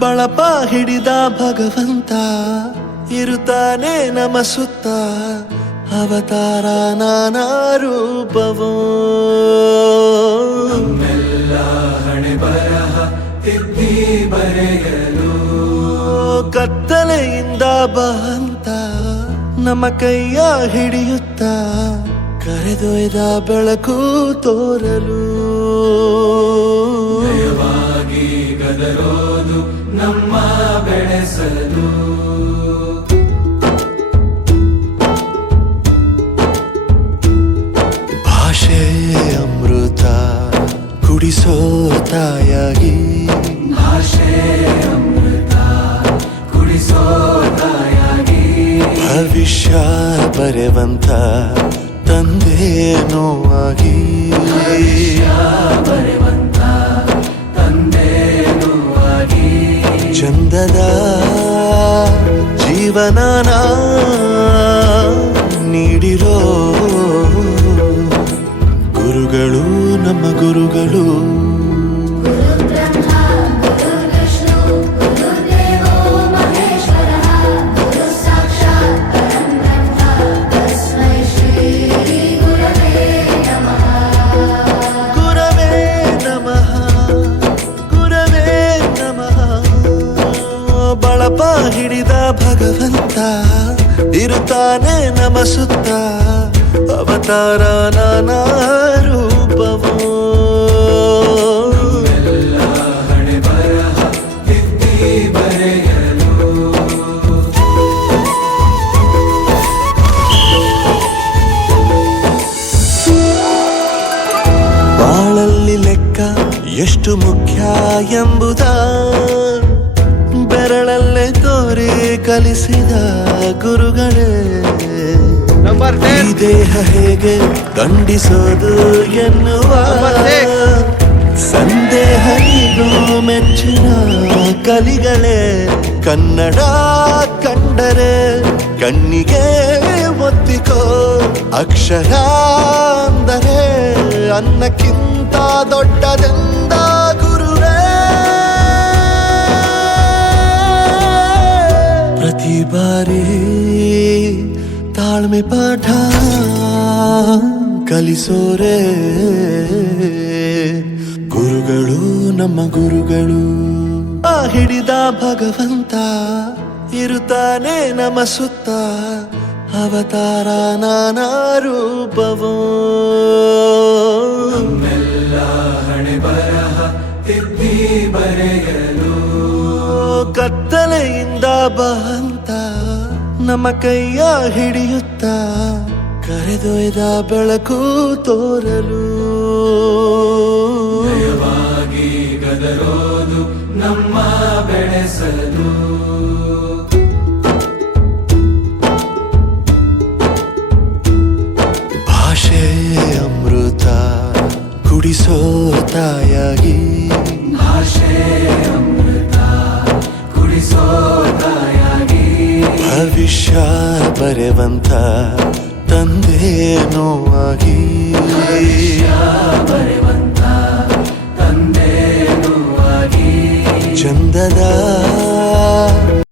ಬಳಪ ಹಿಡಿದ ಭಗವಂತ ಇರುತ್ತಾನೆ ನಮ ಸುತ್ತ ಅವತಾರ ನಾನಾ ರೂಪವೋ ನಮ್ಮೆಲ್ಲ ಹಣೆ ಬರಹ ತಿದ್ದಿ ಬರೆಯಲು ಕತ್ತಲೆಯಿಂದ ಬಂತ ನಮ್ಮ ಕೈಯ ಹಿಡಿಯುತ್ತ ಕರೆದೊಯ್ದ ಬೆಳಕು ತೋರಲು ದಯವಾಗಿ ಗದರೋದು ನಮ್ಮ ಬೆಳೆಸಲು ಭಾಷೆ ಅಮೃತ ಕುಡಿಸೋ ತಾಯಾಗಿ ಭಾಷೆ ಅಮೃತ ಕುಡಿಸೋ ತಾಯಾಗಿ ಭವಿಷ್ಯ ಬರೆವಂತ ತಂದೇನೋ ಆಗಿ ಬರೆವಂತ ತಂದೇನೂ ಆಗಿ ಚಂದದ ಜೀವನನ ನೀಡಿರೋ ಗುರುಗಳು ನಮ್ಮ ಗುರುಗಳು ಗುರವೇ ನಮಃ ಗುರವೇ ನಮಃ ಬಳಪ ಹಿಡಿದ ಭಗವಂತ ಇರುತ್ತಾನೆ ನಮ ಸುತ್ತ ಅವತಾರ ನಾನಾ ರೂಪವೋ ಎಲ್ಲ ಹಣೆ ಬರಹ ತಿದ್ದಿ ಬರೆಯಲು ಬಾಳಲ್ಲಿ ಲೆಕ್ಕ ಎಷ್ಟು ಮುಖ್ಯ ಎಂಬುದ ಬೆರಳಲ್ಲೇ ತೋರಿ ಕಲಿಸಿದ ಗುರುಗಳೇ ಈ ದೇಹ ಹೇಗೆ ದಂಡಿಸೋದು ಎನ್ನುವ ಸಂದೇಹ ಇದು ಮೆಚ್ಚಿನ ಕಲಿಗಳೇ ಕನ್ನಡ ಕಂಡರೆ ಕಣ್ಣಿಗೆ ಒತ್ತಿಕೋ ಅಕ್ಷರ ಅಂದರೆ ಅನ್ನಕ್ಕಿಂತ ದೊಡ್ಡದೆಂದ ಗುರುವೇ ಪ್ರತಿ ಬಾರಿ ತಾಳ್ಮೆ ಪಾಠ ಕಲಿಸೋರೆ ಗುರುಗಳು ನಮ್ಮ ಗುರುಗಳು ಹಿಡಿದ ಭಗವಂತ ಇರುತ್ತಾನೆ ನಮ ಸುತ್ತ ಅವತಾರ ನಾನಾ ರೂಪವೋ ನಮ್ಮೆಲ್ಲ ಹಣೆ ಬರಹ ತಿದ್ದಿ ಬರೆಯಲು ಕತ್ತಲೆಯಿಂದ ಬಂತ ನಮ್ಮ ಕೈಯ ಹಿಡಿಯುತ್ತ ಕರೆದೊಯ್ದ ಬೆಳಕು ತೋರಲು ದಯವಾಗಿ ಗದರೋದು ನಮ್ಮ ಬೆಳೆಸಲು ಭಾಷೆ ಅಮೃತ ಕುಡಿಸೋ ತಾಯಾಗಿ ಭಾಷೆ ಅಮೃತ ಕುಡಿಸೋ ತಾಯಾಗಿ ಭವಿಷ್ಯ ಬರೆವಂತ ತಂದೇನೋ ಆಗಿ ಬರೆವಂತ ತಂದೇನೂ ಆಗಿ ಚಂದದ